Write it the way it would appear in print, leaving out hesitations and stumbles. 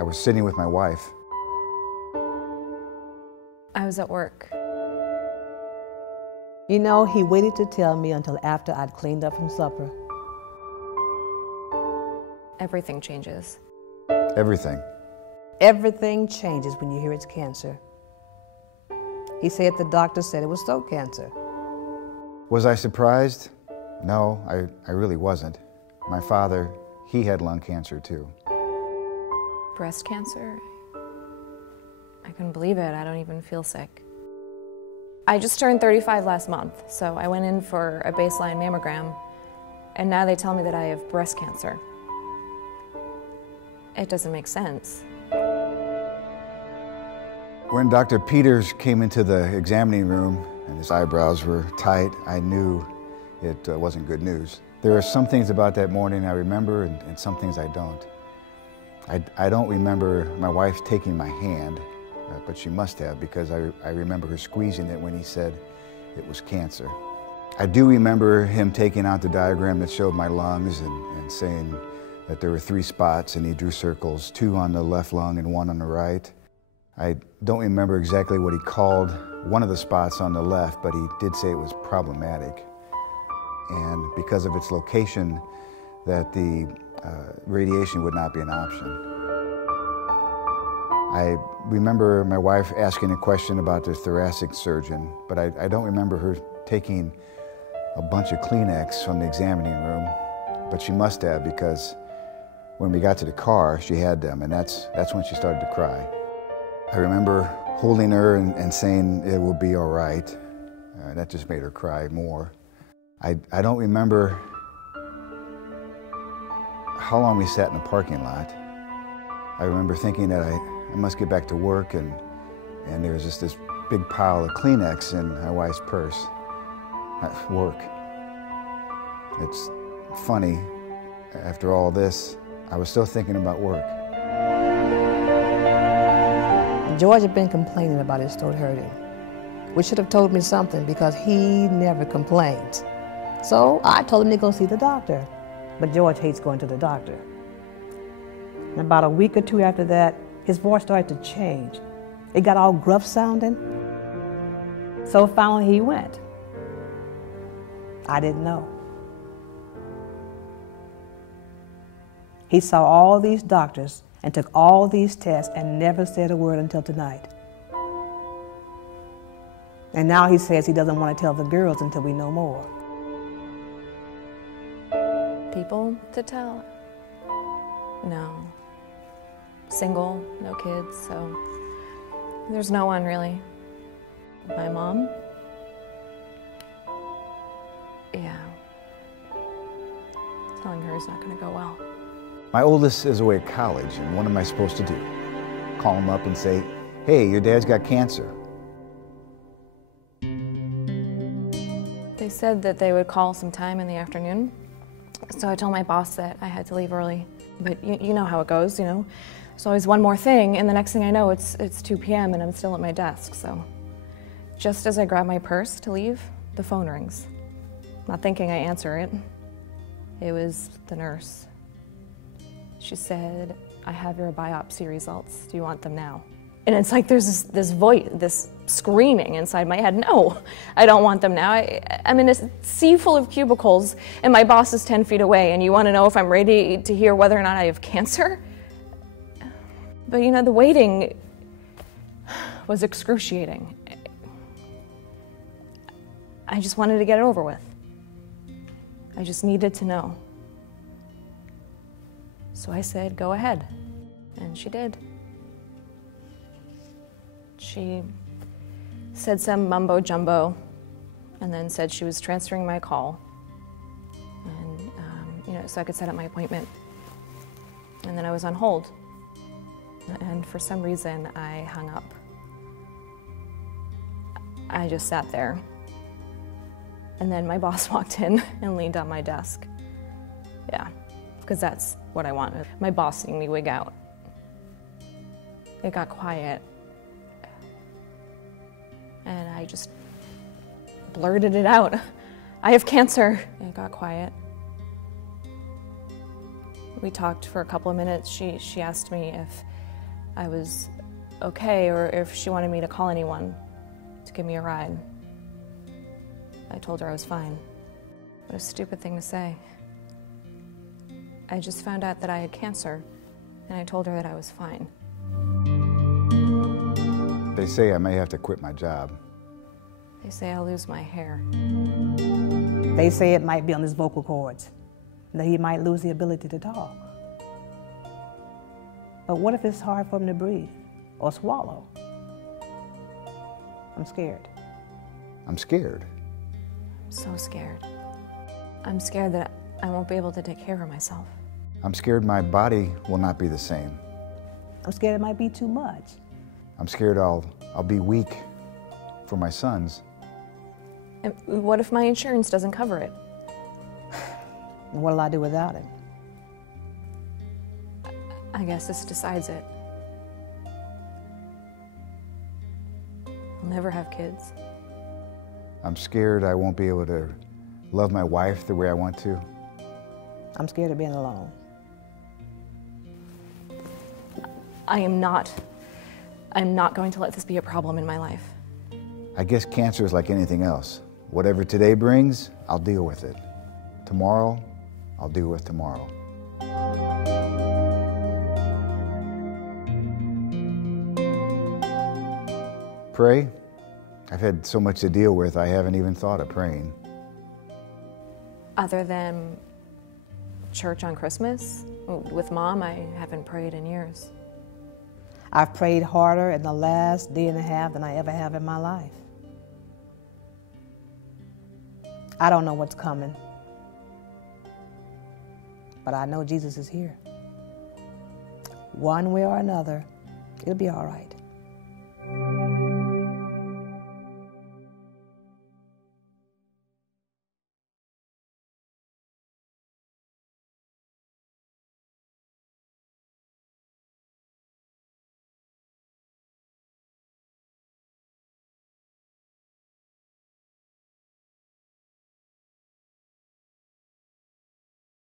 I was sitting with my wife. I was at work. You know, he waited to tell me until after I'd cleaned up from supper. Everything changes. Everything. Everything changes when you hear it's cancer. He said the doctor said it was throat cancer. Was I surprised? No, I really wasn't. My father, he had lung cancer too. Breast cancer? I couldn't believe it. I don't even feel sick. I just turned 35 last month, so I went in for a baseline mammogram, and now they tell me that I have breast cancer. It doesn't make sense. When Dr. Peters came into the examining room and his eyebrows were tight, I knew it wasn't good news. There are some things about that morning I remember and some things I don't. I don't remember my wife taking my hand, but she must have, because I remember her squeezing it when he said it was cancer. I do remember him taking out the diagram that showed my lungs and saying that there were 3 spots, and he drew circles, 2 on the left lung and 1 on the right. I don't remember exactly what he called one of the spots on the left, but he did say it was problematic. And because of its location, that the radiation would not be an option. I remember my wife asking a question about the thoracic surgeon, but I don't remember her taking a bunch of Kleenex from the examining room, but she must have, because when we got to the car, she had them, and that's when she started to cry. I remember holding her and saying it will be all right. That just made her cry more. I don't remember how long we sat in the parking lot. I remember thinking that I must get back to work, and there was just this big pile of Kleenex in my wife's purse. Work. It's funny, after all this, I was still thinking about work. George had been complaining about his throat hurting, which should have told me something, because he never complains. So I told him to go see the doctor, but George hates going to the doctor. And about a week or 2 after that, his voice started to change. It got all gruff sounding. So finally he went. I didn't know. He saw all these doctors and took all these tests and never said a word until tonight. And now he says he doesn't want to tell the girls until we know more. People to tell? No. Single, no kids, so there's no one really. My mom? Yeah. Telling her is not going to go well. My oldest is away at college, and what am I supposed to do? Call him up and say, hey, your dad's got cancer. They said that they would call sometime in the afternoon, so I told my boss that I had to leave early. But you know how it goes, you know. There's always one more thing, and the next thing I know, it's 2 p.m. and I'm still at my desk, so. Just as I grab my purse to leave, the phone rings. Not thinking I answer it. It was the nurse. She said, I have your biopsy results. Do you want them now? And it's like there's this voice, this screaming inside my head. No, I don't want them now. I'm in a sea full of cubicles, and my boss is 10 feet away, and you want to know if I'm ready to hear whether or not I have cancer? But you know, the waiting was excruciating. I just wanted to get it over with. I just needed to know. So I said, go ahead. And she did. She said some mumbo jumbo and then said she was transferring my call. And, you know, so I could set up my appointment. And then I was on hold. And for some reason, I hung up. I just sat there. And then my boss walked in and leaned on my desk. Yeah, because that's what I wanted. My boss seeing me wig out. It got quiet. And I just blurted it out. I have cancer. It got quiet. We talked for a couple of minutes. She asked me if I was okay or if she wanted me to call anyone to give me a ride. I told her I was fine. What a stupid thing to say. I just found out that I had cancer, and I told her that I was fine. They say I may have to quit my job. They say I'll lose my hair. They say it might be on his vocal cords, that he might lose the ability to talk. But what if it's hard for him to breathe or swallow? I'm scared. I'm scared. I'm so scared. I'm scared that I won't be able to take care of myself. I'm scared my body will not be the same. I'm scared it might be too much. I'm scared I'll be weak for my sons. And what if my insurance doesn't cover it? What'll I do without it? I guess this decides it. I'll never have kids. I'm scared I won't be able to love my wife the way I want to. I'm scared of being alone. I'm not going to let this be a problem in my life. I guess cancer is like anything else. Whatever today brings, I'll deal with it. Tomorrow, I'll deal with tomorrow. Pray? I've had so much to deal with, I haven't even thought of praying. Other than church on Christmas, with Mom, I haven't prayed in years. I've prayed harder in the last day and a half than I ever have in my life. I don't know what's coming, but I know Jesus is here. One way or another, it'll be all right.